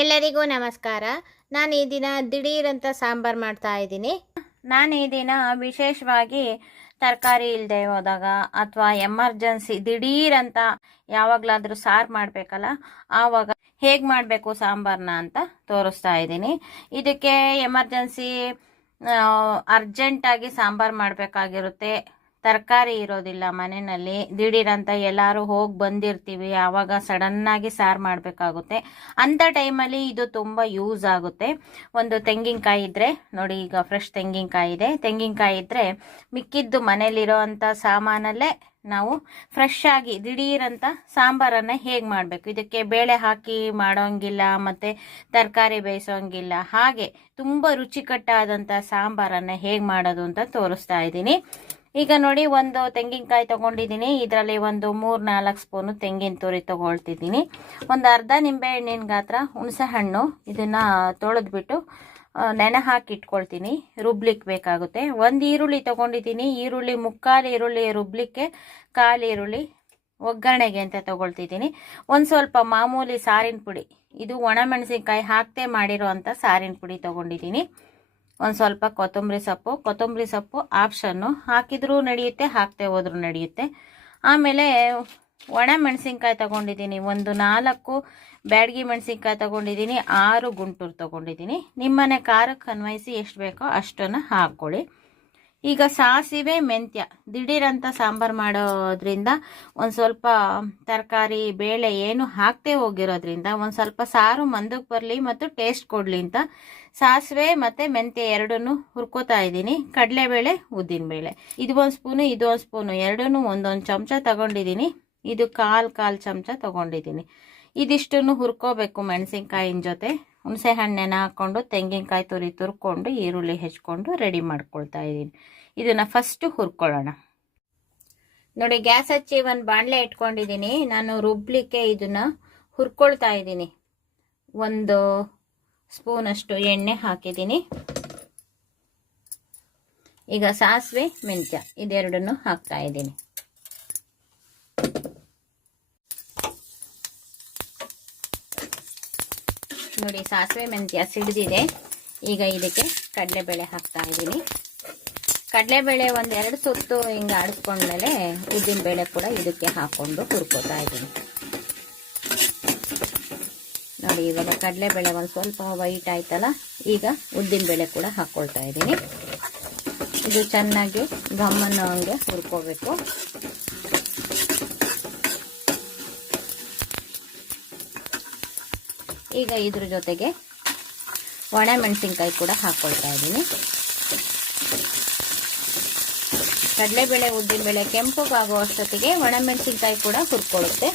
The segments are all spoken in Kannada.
ಎಲ್ಲರಿಗೂ ನಮಸ್ಕಾರ. ನಾನು ಈ ದಿನ ದಿಢೀರಂತ ಸಾಂಬಾರು ಮಾಡ್ತಾ ಇದ್ದೀನಿ. ನಾನು ಈ ದಿನ ವಿಶೇಷವಾಗಿ ತರಕಾರಿ ಇಲ್ಲದೆ ಹೋದಾಗ ಅಥವಾ ಎಮರ್ಜೆನ್ಸಿ ದಿಢೀರಂತ ಯಾವಾಗಲಾದರೂ ಸಾರು ಮಾಡಬೇಕಲ್ಲ, ಆವಾಗ ಹೇಗೆ ಮಾಡಬೇಕು ಸಾಂಬಾರನ್ನ ಅಂತ ತೋರಿಸ್ತಾ ಇದ್ದೀನಿ. ಇದಕ್ಕೆ ಎಮರ್ಜೆನ್ಸಿ ಅರ್ಜೆಂಟಾಗಿ ಸಾಂಬಾರು ಮಾಡಬೇಕಾಗಿರುತ್ತೆ. ತರಕಾರಿ ಇರೋದಿಲ್ಲ ಮನೆಯಲ್ಲಿ. ದಿಢೀರಂತ ಎಲ್ಲರೂ ಹೋಗಿ ಬಂದಿರ್ತೀವಿ. ಆವಾಗ ಸಡನ್ನಾಗಿ ಸಾರು ಮಾಡಬೇಕಾಗುತ್ತೆ. ಅಂಥ ಟೈಮಲ್ಲಿ ಇದು ತುಂಬ ಯೂಸ್ ಆಗುತ್ತೆ. ಒಂದು ತೆಂಗಿನಕಾಯಿ ಇದ್ದರೆ ನೋಡಿ ಈಗ ಫ್ರೆಶ್ ತೆಂಗಿನಕಾಯಿ ಇದೆ. ತೆಂಗಿನಕಾಯಿ ಇದ್ದರೆ ಮಿಕ್ಕಿದ್ದು ಮನೇಲಿರೋ ಅಂಥ ಸಾಮಾನಲ್ಲೇ ನಾವು ಫ್ರೆಶ್ ಆಗಿ ದಿಢೀರಂತ ಸಾಂಬಾರನ್ನು ಹೇಗೆ ಮಾಡಬೇಕು? ಇದಕ್ಕೆ ಬೇಳೆ ಹಾಕಿ ಮಾಡೋಂಗಿಲ್ಲ, ಮತ್ತು ತರಕಾರಿ ಬೇಯಿಸೋಂಗಿಲ್ಲ. ಹಾಗೆ ತುಂಬ ರುಚಿಕಟ್ಟಾದಂಥ ಸಾಂಬಾರನ್ನು ಹೇಗೆ ಮಾಡೋದು ಅಂತ ತೋರಿಸ್ತಾ ಇದ್ದೀನಿ. ಈಗ ನೋಡಿ ಒಂದು ತೆಂಗಿನಕಾಯಿ ತಗೊಂಡಿದ್ದೀನಿ. ಇದರಲ್ಲಿ ಒಂದು ಮೂರು ನಾಲ್ಕು ಸ್ಪೂನು ತೆಂಗಿನ ತುರಿ ತೊಗೊಳ್ತಿದ್ದೀನಿ. ಒಂದು ಅರ್ಧ ನಿಂಬೆ ಹಣ್ಣಿನ ಗಾತ್ರ, ಹುಣಸೆ ಹಣ್ಣು, ಇದನ್ನು ತೊಳೆದ್ಬಿಟ್ಟು ನೆನೆ ಹಾಕಿ ಇಟ್ಕೊಳ್ತೀನಿ. ರುಬ್ಲಿಕ್ಕೆ ಬೇಕಾಗುತ್ತೆ. ಒಂದು ಈರುಳ್ಳಿ ತೊಗೊಂಡಿದ್ದೀನಿ. ಈರುಳ್ಳಿ, ಮುಕ್ಕಾಲು ಈರುಳ್ಳಿ ರುಬ್ಲಿಕ್ಕೆ ಕಾಲು ಈರುಳ್ಳಿ ಒಗ್ಗರಣೆಗೆ ಅಂತ ತೊಗೊಳ್ತಿದ್ದೀನಿ. ಒಂದು ಸ್ವಲ್ಪ ಮಾಮೂಲಿ ಸಾರಿನ ಪುಡಿ. ಇದು ಒಣಮೆಣಸಿನ್ಕಾಯಿ ಹಾಕ್ತೇ ಮಾಡಿರೋ ಅಂಥ ಸಾರಿನ ಪುಡಿ ತಗೊಂಡಿದ್ದೀನಿ. ಒಂದು ಸ್ವಲ್ಪ ಕೊತ್ತಂಬರಿ ಸೊಪ್ಪು ಕೊತ್ತಂಬರಿ ಸೊಪ್ಪು ಆಪ್ಷನ್ನು ಹಾಕಿದ್ರೂ ನಡೆಯುತ್ತೆ, ಹಾಕದೆ ಹೋದ್ರೂ ನಡೆಯುತ್ತೆ. ಆಮೇಲೆ ಒಣ ಮೆಣಸಿನ್ಕಾಯಿ ತಗೊಂಡಿದ್ದೀನಿ. ಒಂದು ನಾಲ್ಕು ಬ್ಯಾಡಗಿ ಮೆಣಸಿನ್ಕಾಯಿ ತಗೊಂಡಿದ್ದೀನಿ, ಆರು ಗುಂಟೂರು ತೊಗೊಂಡಿದ್ದೀನಿ. ನಿಮ್ಮನೆ ಖಾರಕ್ಕೆ ಅನ್ವಯಿಸಿ ಎಷ್ಟು ಬೇಕೋ ಅಷ್ಟನ್ನು ಹಾಕ್ಕೊಳ್ಳಿ. ಈಗ ಸಾಸಿವೆ, ಮೆಂತ್ಯ ದಿಢೀರಂತ ಸಾಂಬಾರು ಮಾಡೋದ್ರಿಂದ ಒಂದು ಸ್ವಲ್ಪ ತರಕಾರಿ, ಬೇಳೆ ಏನು ಹಾಕ್ತೇ ಹೋಗಿರೋದ್ರಿಂದ ಒಂದು ಸ್ವಲ್ಪ ಸಾರು ಮಂದಕ್ಕೆ ಬರಲಿ ಮತ್ತು ಟೇಸ್ಟ್ ಕೊಡಲಿ ಅಂತ ಸಾಸಿವೆ ಮತ್ತು ಮೆಂತ್ಯ ಎರಡನ್ನೂ ಹುರ್ಕೋತಾ ಇದ್ದೀನಿ. ಕಡಲೆಬೇಳೆ ಉದ್ದಿನಬೇಳೆ ಇದು ಒಂದು ಸ್ಪೂನು ಇದು ಒಂದು ಸ್ಪೂನು, ಎರಡನ್ನೂ ಒಂದೊಂದು ಚಮಚ ತಗೊಂಡಿದ್ದೀನಿ. ಇದು ಕಾಲು ಕಾಲು ಚಮಚ ತಗೊಂಡಿದ್ದೀನಿ. ಇದಿಷ್ಟನ್ನು ಹುರ್ಕೋಬೇಕು ಮೆಣಸಿನ್ಕಾಯಿನ ಜೊತೆ. ಹುಣಸೆ ಹಣ್ಣೆನ ಹಾಕ್ಕೊಂಡು ತೆಂಗಿನಕಾಯಿ ತುರಿ ತುರ್ಕೊಂಡು ಈರುಳ್ಳಿ ಹೆಚ್ಕೊಂಡು ರೆಡಿ ಮಾಡ್ಕೊಳ್ತಾ ಇದ್ದೀನಿ. ಇದನ್ನು ಫಸ್ಟು ಹುರ್ಕೊಳ್ಳೋಣ. ನೋಡಿ, ಗ್ಯಾಸ್ ಹಚ್ಚಿ ಒಂದು ಬಾಣಲೆ ಇಟ್ಕೊಂಡಿದ್ದೀನಿ. ನಾನು ರುಬ್ಲಿಕ್ಕೆ ಇದನ್ನು ಹುರ್ಕೊಳ್ತಾ ಇದ್ದೀನಿ. ಒಂದು ಸ್ಪೂನಷ್ಟು ಎಣ್ಣೆ ಹಾಕಿದ್ದೀನಿ. ಈಗ ಸಾಸಿವೆ, ಮೆಂತ್ಯ, ಇದೆರಡನ್ನು ಹಾಕ್ತಾ ಇದ್ದೀನಿ. ನೋಡಿ ಸಾಸಿವೆ ಮೆಂತ್ಯ ಸಿಡಿದಿದೆ. ಈಗ ಇದಕ್ಕೆ ಕಡಲೆಬೇಳೆ ಹಾಕ್ತಾ ಇದ್ದೀನಿ. ಕಡಲೆಬೇಳೆ ಒಂದೆರಡು ಸುತ್ತು ಹಿಂಗೆ ಆಡಿಸ್ಕೊಂಡ್ಮೇಲೆ ಉದ್ದಿನಬೇಳೆ ಕೂಡ ಇದಕ್ಕೆ ಹಾಕ್ಕೊಂಡು ಹುರ್ಕೋತಾ ಇದ್ದೀನಿ. ನೋಡಿ, ಇವಾಗ ಕಡಲೆಬೇಳೆ ಒಂದು ಸ್ವಲ್ಪ ವೈಟ್ ಆಯ್ತಲ್ಲ, ಈಗ ಉದ್ದಿನಬೇಳೆ ಕೂಡ ಹಾಕ್ಕೊಳ್ತಾ ಇದ್ದೀನಿ. ಇದು ಚೆನ್ನಾಗಿ ಗಮ್ಮನ್ನು ಹಂಗೆ ಹುರ್ಕೋಬೇಕು. ಈಗ ಇದ್ರ ಜೊತೆಗೆ ಒಣ ಮೆಣಸಿನ್ಕಾಯಿ ಕೂಡ ಹಾಕ್ಕೊಳ್ತಾ ಇದ್ದೀನಿ. ಕಡಲೆಬೇಳೆ ಉದ್ದಿನಬೇಳೆ ಕೆಂಪಗಾಗೋ ಅಷ್ಟೊತ್ತಿಗೆ ಒಣಮೆಣಸಿನ್ಕಾಯಿ ಕೂಡ ಹುರ್ಕೊಳ್ಳುತ್ತೆ.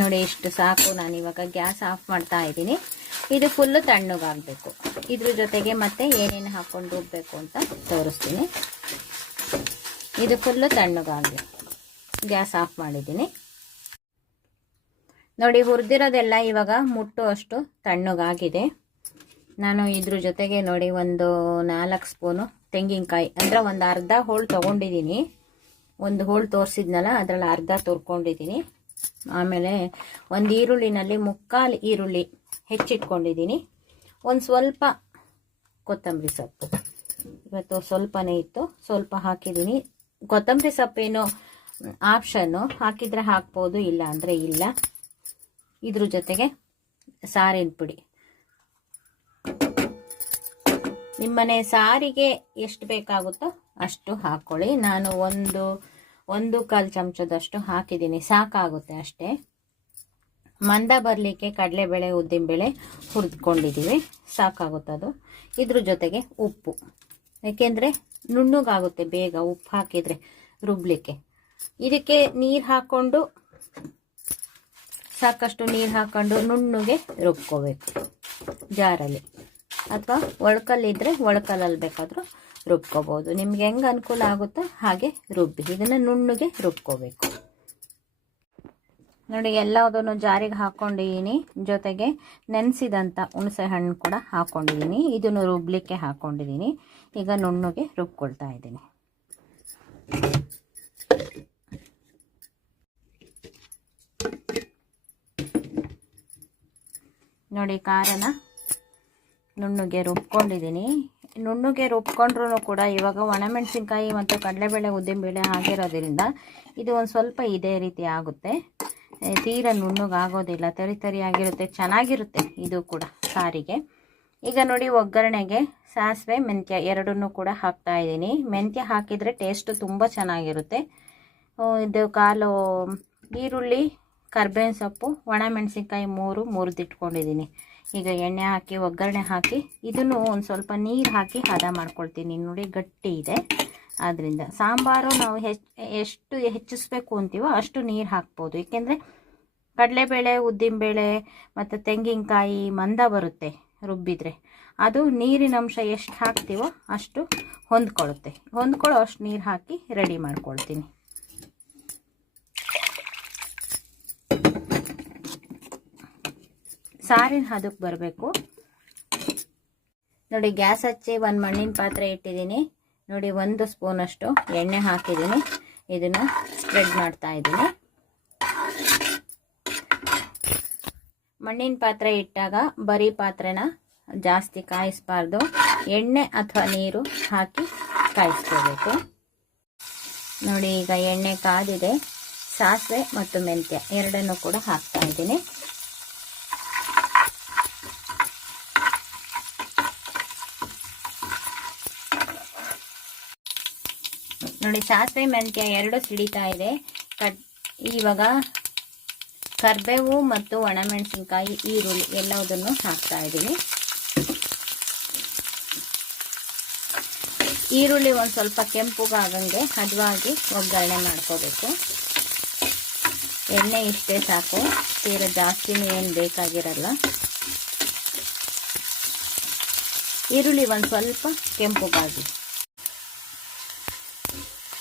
ನೋಡಿ, ಇಷ್ಟು ಸಾಕು. ನಾನು ಇವಾಗ ಗ್ಯಾಸ್ ಆಫ್ ಮಾಡ್ತಾ ಇದ್ದೀನಿ. ಇದು ಫುಲ್ಲು ತಣ್ಣಗಾಗಬೇಕು. ಇದ್ರ ಜೊತೆಗೆ ಮತ್ತೆ ಏನೇನು ಹಾಕ್ಕೊಂಡು ಹೋಗ್ಬೇಕು ಅಂತ ತೋರಿಸ್ತೀನಿ. ಇದು ಫುಲ್ಲು ತಣ್ಣಗಾಗಲಿ ಗ್ಯಾಸ್ ಆಫ್ ಮಾಡಿದ್ದೀನಿ. ನೋಡಿ, ಹುರಿದಿರೋದೆಲ್ಲ ಇವಾಗ ಮುಟ್ಟುವಷ್ಟು ತಣ್ಣಗಾಗಿದೆ. ನಾನು ಇದ್ರ ಜೊತೆಗೆ ನೋಡಿ, ಒಂದು ನಾಲ್ಕು ಸ್ಪೂನು ತೆಂಗಿನಕಾಯಿ, ಅಂದರೆ ಒಂದು ಅರ್ಧ ಹೋಳು ತೊಗೊಂಡಿದ್ದೀನಿ. ಒಂದು ಹೋಳು ತೋರಿಸಿದ್ನಲ್ಲ, ಅದರಲ್ಲಿ ಅರ್ಧ ತುರ್ಕೊಂಡಿದ್ದೀನಿ. ಆಮೇಲೆ ಒಂದು ಈರುಳ್ಳಿನಲ್ಲಿ ಮುಕ್ಕಾಲು ಈರುಳ್ಳಿ ಹೆಚ್ಚಿಟ್ಕೊಂಡಿದ್ದೀನಿ. ಒಂದು ಸ್ವಲ್ಪ ಕೊತ್ತಂಬರಿ ಸೊಪ್ಪು. ಇವತ್ತು ಸ್ವಲ್ಪನೇ ಇತ್ತು. ಸ್ವಲ್ಪ ಹಾಕಿದ್ದೀನಿ. ಕೊತ್ತಂಬರಿ ಸೊಪ್ಪೇನು ಆಪ್ಷನ್ನು ಹಾಕಿದರೆ ಹಾಕ್ಬೋದು, ಇಲ್ಲ ಅಂದರೆ ಇಲ್ಲ. ಇದ್ರ ಜೊತೆಗೆ ಸಾರಿನ ಪುಡಿ. ನಿಮ್ಮನೆ ಸಾರಿಗೆ ಎಷ್ಟು ಬೇಕಾಗುತ್ತೋ ಅಷ್ಟು ಹಾಕ್ಕೊಳ್ಳಿ ನಾನು ಒಂದು ಒಂದು ಕಾಲು ಚಮಚದಷ್ಟು ಹಾಕಿದ್ದೀನಿ. ಸಾಕಾಗುತ್ತೆ ಅಷ್ಟೇ. ಮಂದ ಬರಲಿಕ್ಕೆ ಕಡಲೆಬೇಳೆ, ಉದ್ದಿನಬೇಳೆ ಹುರಿದ್ಕೊಂಡಿದ್ದೀವಿ ಸಾಕಾಗುತ್ತದು ಇದ್ರ ಜೊತೆಗೆ ಉಪ್ಪು. ಏಕೆಂದರೆ ನುಣ್ಣಗಾಗುತ್ತೆ ಬೇಗ ಉಪ್ಪು ಹಾಕಿದರೆ ರುಬ್ಲಿಕ್ಕೆ. ಇದಕ್ಕೆ ನೀರು ಹಾಕ್ಕೊಂಡು ಸಾಕಷ್ಟು ನೀರು ಹಾಕ್ಕೊಂಡು ನುಣ್ಣಗೆ ರುಬ್ಕೋಬೇಕು. ಜಾರಲ್ಲಿ. ಅಥವಾ ಒಳಕಲ್ಲಿದ್ದರೆ ಒಳ್ಕಲ್ಲಲ್ಲಿ ಬೇಕಾದರೂ ರುಬ್ಕೋಬೋದು. ನಿಮ್ಗೆ ಹೆಂಗೆ ಅನುಕೂಲ ಆಗುತ್ತೋ ಹಾಗೆ ರುಬ್ಬಿ. ಇದನ್ನು ನುಣ್ಣಗೆ ರುಬ್ಕೋಬೇಕು. ನೋಡಿ, ಎಲ್ಲದನ್ನು ಜಾರಿಗೆ ಹಾಕ್ಕೊಂಡಿದ್ದೀನಿ ಜೊತೆಗೆ ನೆನೆಸಿದಂಥ ಹುಣಸೆ ಹಣ್ಣು ಕೂಡ ಹಾಕ್ಕೊಂಡಿದ್ದೀನಿ ಇದನ್ನು ರುಬ್ಲಿಕ್ಕೆ ಹಾಕ್ಕೊಂಡಿದ್ದೀನಿ ಈಗ ನುಣ್ಣುಗೆ ರುಬ್ಕೊಳ್ತಾ ಇದ್ದೀನಿ. ನೋಡಿ ಕಾರನ ನುಣ್ಣುಗೆ ರುಬ್ಕೊಂಡಿದ್ದೀನಿ ನುಣ್ಣುಗೆ ರುಬ್ಕೊಂಡ್ರೂ ಕೂಡ ಇವಾಗ ಒಣಮೆಣಸಿನ್ಕಾಯಿ ಮತ್ತು ಕಡಲೆಬೇಳೆ ಉದ್ದಿನಬೇಳೆ ಆಗಿರೋದ್ರಿಂದ ಇದು ಒಂದು ಸ್ವಲ್ಪ ಇದೇ ರೀತಿ ಆಗುತ್ತೆ. ತೀರ ನುಣ್ಣಗಾಗೋದಿಲ್ಲ, ತರಿ ತರಿಯಾಗಿರುತ್ತೆ, ಚೆನ್ನಾಗಿರುತ್ತೆ ಇದು ಕೂಡ ಸಾರಿಗೆ. ಈಗ ನೋಡಿ ಒಗ್ಗರಣೆಗೆ ಸಾಸಿವೆ, ಮೆಂತ್ಯ ಎರಡನ್ನೂ ಕೂಡ ಹಾಕ್ತಾ ಇದ್ದೀನಿ. ಮೆಂತ್ಯ ಹಾಕಿದರೆ ಟೇಸ್ಟು ತುಂಬ ಚೆನ್ನಾಗಿರುತ್ತೆ. ಇದು ಕಾಲು ಈರುಳ್ಳಿ, ಕರ್ಬೇವಿನ ಸೊಪ್ಪು, ಒಣಮೆಣಸಿನ್ಕಾಯಿ ಮೂರು ಮುರಿದಿಟ್ಕೊಂಡಿದ್ದೀನಿ ಈಗ ಎಣ್ಣೆ ಹಾಕಿ, ಒಗ್ಗರಣೆ ಹಾಕಿ, ಇದನ್ನು ಒಂದು ಸ್ವಲ್ಪ ನೀರು ಹಾಕಿ ಹದ ಮಾಡ್ಕೊಳ್ತೀನಿ. ನೋಡಿ ಗಟ್ಟಿ ಇದೆ. ಆದ್ದರಿಂದ ಸಾಂಬಾರು ನಾವು ಹೆಚ್, ಎಷ್ಟು ಹೆಚ್ಚಿಸ್ಬೇಕು ಅಂತೀವೋ ಅಷ್ಟು ನೀರು ಹಾಕ್ಬೋದು. ಏಕೆಂದರೆ ಕಡಲೆಬೇಳೆ, ಉದ್ದಿನಬೇಳೆ ಮತ್ತು ತೆಂಗಿನಕಾಯಿ ಮಂದ ಬರುತ್ತೆ ರುಬ್ಬಿದ್ರೆ. ಅದು ನೀರಿನ ಅಂಶ ಎಷ್ಟು ಹಾಕ್ತೀವೋ ಅಷ್ಟು ಹೊಂದ್ಕೊಳ್ಳುತ್ತೆ. ಹೊಂದ್ಕೊಳ್ಳೋ ಅಷ್ಟು ನೀರು ಹಾಕಿ ರೆಡಿ ಮಾಡ್ಕೊಳ್ತೀನಿ. ಸಾರಿನ ಹದಕ್ಕೆ ಬರಬೇಕು. ನೋಡಿ, ಗ್ಯಾಸ್ ಹಚ್ಚಿ ಒಂದು ಮಣ್ಣಿನ ಪಾತ್ರೆ ಇಟ್ಟಿದ್ದೀನಿ. ನೋಡಿ, ಒಂದು ಸ್ಪೂನಷ್ಟು ಎಣ್ಣೆ ಹಾಕಿದ್ದೀನಿ. ಇದನ್ನು ಸ್ಪ್ರೆಡ್ ಮಾಡ್ತಾ ಇದ್ದೀನಿ. ಮಣ್ಣಿನ ಪಾತ್ರೆ ಇಟ್ಟಾಗ ಬರೀ ಪಾತ್ರೆನ ಜಾಸ್ತಿ ಕಾಯಿಸಬಾರ್ದು. ಎಣ್ಣೆ ಅಥವಾ ನೀರು ಹಾಕಿ ಕಾಯಿಸ್ಕೋಬೇಕು. ನೋಡಿ, ಈಗ ಎಣ್ಣೆ ಕಾದಿದೆ. ಸಾಸಿವೆ ಮತ್ತು ಮೆಂತ್ಯ ಎರಡನ್ನೂ ಕೂಡ ಹಾಕ್ತಾ ಇದ್ದೀನಿ. ನೋಡಿ, ಸಾಸಿವೆ ಮೆಂತ್ಯ ಎರಡು ಸಿಡಿತಾ ಇದೆ. ಕಟ್, ಇವಾಗ ಕರ್ಬೇವು ಮತ್ತು ಒಣಮೆಣಸಿನ್ಕಾಯಿ, ಈರುಳ್ಳಿ ಎಲ್ಲದನ್ನು ಹಾಕ್ತಾ ಇದ್ದೀನಿ. ಈರುಳ್ಳಿ ಒಂದು ಸ್ವಲ್ಪ ಕೆಂಪುಗಾಗಂಗೆ ಹದವಾಗಿ ಒಗ್ಗರಣೆ ಮಾಡ್ಕೋಬೇಕು. ಎಣ್ಣೆ ಇಷ್ಟೇ ಸಾಕು. ತೀರ ಜಾಸ್ತಿನೂ ಏನು ಬೇಕಾಗಿರಲ್ಲ. ಈರುಳ್ಳಿ ಒಂದು ಸ್ವಲ್ಪ ಕೆಂಪುಗಾಗಿ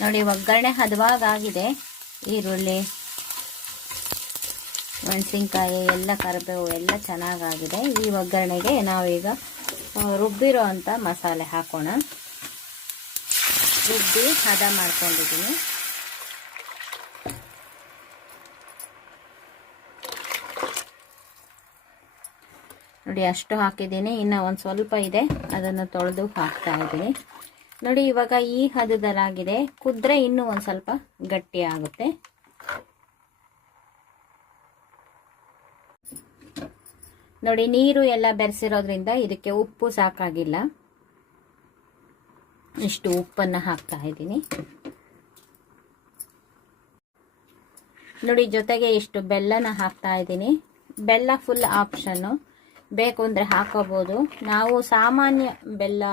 ನೋಡಿ, ಒಗ್ಗರಣೆ ಹದವಾಗಿದೆ ಈರುಳ್ಳಿ, ಮೆಣಸಿನ್ಕಾಯಿ, ಎಲ್ಲ ಕರಿಬೇವು ಎಲ್ಲ ಚೆನ್ನಾಗಾಗಿದೆ. ಈ ಒಗ್ಗರಣೆಗೆ ನಾವೀಗ ರುಬ್ಬಿರೋ ಅಂಥ ಮಸಾಲೆ ಹಾಕೋಣ. ರುಬ್ಬಿ ಹದ ಮಾಡ್ಕೊಂಡಿದ್ದೀನಿ. ನೋಡಿ, ಅಷ್ಟು ಹಾಕಿದ್ದೀನಿ. ಇನ್ನು ಒಂದು ಸ್ವಲ್ಪ ಇದೆ. ಅದನ್ನು ತೊಳೆದು ಹಾಕ್ತಾ ಇದ್ದೀನಿ. ನೋಡಿ, ಇವಾಗ ಈ ಹದದಲ್ಲಾಗಿದೆ. ಕುದ್ರೆ ಇನ್ನೂ ಒಂದು ಸ್ವಲ್ಪ ಗಟ್ಟಿ ಆಗುತ್ತೆ. ನೋಡಿ, ನೀರು ಎಲ್ಲ ಬೆರೆಸಿರೋದ್ರಿಂದ ಇದಕ್ಕೆ ಉಪ್ಪು ಸಾಕಾಗಿಲ್ಲ. ಇಷ್ಟು ಉಪ್ಪನ್ನು ಹಾಕ್ತಾ ಇದ್ದೀನಿ. ನೋಡಿ, ಜೊತೆಗೆ ಇಷ್ಟು ಬೆಲ್ಲನ ಹಾಕ್ತಾ ಇದ್ದೀನಿ. ಬೆಲ್ಲ ಫುಲ್ ಆಪ್ಷನ್ನು ಬೇಕು ಅಂದರೆ ಹಾಕೋಬೋದು. ನಾವು ಸಾಮಾನ್ಯ ಬೆಲ್ಲ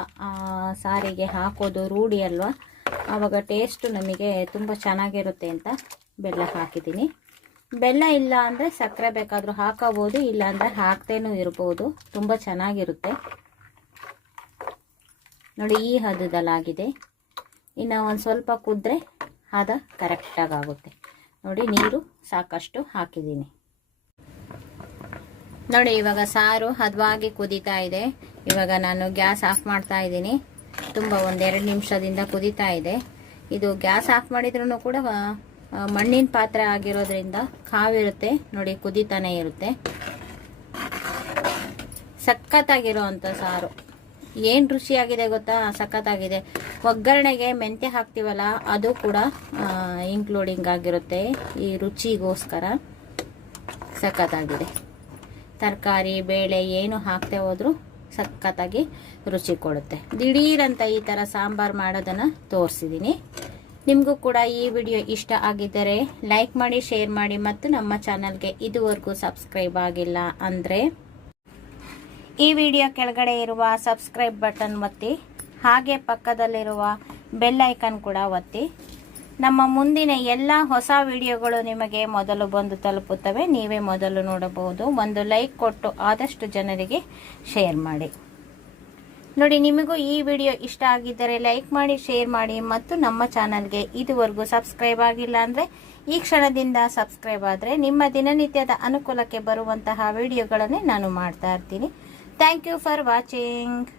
ಸಾರಿಗೆ ಹಾಕೋದು ರೂಢಿ ಅಲ್ವಾ? ಆವಾಗ ಟೇಸ್ಟು ನಮಗೆ ತುಂಬ ಚೆನ್ನಾಗಿರುತ್ತೆ ಅಂತ ಬೆಲ್ಲ ಹಾಕಿದ್ದೀನಿ. ಬೆಲ್ಲ ಇಲ್ಲ ಅಂದರೆ ಸಕ್ಕರೆ ಬೇಕಾದರೂ ಹಾಕೋಬೋದು, ಇಲ್ಲ ಅಂದರೆ ಹಾಕ್ತೇನೂ ಇರ್ಬೋದು. ತುಂಬ ಚೆನ್ನಾಗಿರುತ್ತೆ. ನೋಡಿ, ಈ ಹದದಲ್ಲಾಗಿದೆ. ಇನ್ನು ಒಂದು ಸ್ವಲ್ಪ ಕುದ್ರೆ ಹದ ಕರೆಕ್ಟಾಗಿ ಆಗುತ್ತೆ. ನೋಡಿ, ನೀರು ಸಾಕಷ್ಟು ಹಾಕಿದ್ದೀನಿ. ನೋಡಿ, ಇವಾಗ ಸಾರು ಹದವಾಗಿ ಕುದೀತಾ ಇದೆ. ಇವಾಗ ನಾನು ಗ್ಯಾಸ್ ಆಫ್ ಮಾಡ್ತಾ ಇದ್ದೀನಿ. ತುಂಬ ಒಂದೆರಡು ನಿಮಿಷದಿಂದ ಕುದೀತಾ ಇದೆ. ಇದು ಗ್ಯಾಸ್ ಆಫ್ ಮಾಡಿದ್ರೂ ಕೂಡ ಮಣ್ಣಿನ ಪಾತ್ರೆ ಆಗಿರೋದ್ರಿಂದ ಕಾವಿರುತ್ತೆ ನೋಡಿ, ಕುದೀತಾನೆ ಇರುತ್ತೆ. ಸಖತ್ತಾಗಿರೋ ಅಂಥ ಸಾರು. ಏನು ರುಚಿಯಾಗಿದೆ ಗೊತ್ತಾ? ಸಖತ್ತಾಗಿದೆ. ಒಗ್ಗರಣೆಗೆ ಮೆಂತ್ಯ ಹಾಕ್ತೀವಲ್ಲ, ಅದು ಕೂಡ ಇನ್ಕ್ಲೂಡಿಂಗ್ ಆಗಿರುತ್ತೆ ಈ ರುಚಿಗೋಸ್ಕರ. ಸಖತ್ತಾಗಿದೆ. ತರಕಾರಿ, ಬೇಳೆ ಏನು ಹಾಕ್ತೆ ಹೋದರೂ ಸಖತ್ತಾಗಿ ರುಚಿ ಕೊಡುತ್ತೆ. ದಿಢೀರಂತ ಈ ಥರ ಸಾಂಬಾರು ಮಾಡೋದನ್ನು ತೋರಿಸಿದ್ದೀನಿ ನಿಮಗೂ ಕೂಡ ಈ ವಿಡಿಯೋ ಇಷ್ಟ ಆಗಿದ್ದರೆ ಲೈಕ್ ಮಾಡಿ, ಶೇರ್ ಮಾಡಿ ಮತ್ತು ನಮ್ಮ ಚಾನಲ್ಗೆ ಇದುವರೆಗೂ ಸಬ್ಸ್ಕ್ರೈಬ್ ಆಗಿಲ್ಲ ಅಂದರೆ ಈ ವಿಡಿಯೋ ಕೆಳಗಡೆ ಇರುವ ಸಬ್ಸ್ಕ್ರೈಬ್ ಬಟನ್ ಒತ್ತಿ, ಹಾಗೆ ಪಕ್ಕದಲ್ಲಿರುವ ಬೆಲ್ ಐಕನ್ ಕೂಡ ಒತ್ತಿ. ನಮ್ಮ ಮುಂದಿನ ಎಲ್ಲ ಹೊಸ ವಿಡಿಯೋಗಳು ನಿಮಗೆ ಮೊದಲು ಬಂದು ತಲುಪುತ್ತವೆ. ನೀವೇ ಮೊದಲು ನೋಡಬಹುದು. ಒಂದು ಲೈಕ್ ಕೊಟ್ಟು ಆದಷ್ಟು ಜನರಿಗೆ ಶೇರ್ ಮಾಡಿ. ನೋಡಿ, ನಿಮಗೂ ಈ ವಿಡಿಯೋ ಇಷ್ಟ ಆಗಿದ್ದರೆ ಲೈಕ್ ಮಾಡಿ, ಶೇರ್ ಮಾಡಿ ಮತ್ತು ನಮ್ಮ ಚಾನಲ್ಗೆ ಇದುವರೆಗೂ ಸಬ್ಸ್ಕ್ರೈಬ್ ಆಗಿಲ್ಲ ಅಂದರೆ ಈ ಕ್ಷಣದಿಂದ ಸಬ್ಸ್ಕ್ರೈಬ್ ಆದರೆ ನಿಮ್ಮ ದಿನನಿತ್ಯದ ಅನುಕೂಲಕ್ಕೆ ಬರುವಂತಹ ವಿಡಿಯೋಗಳನ್ನೇ ನಾನು ಮಾಡ್ತಾ ಇರ್ತೀನಿ. Thank you for watching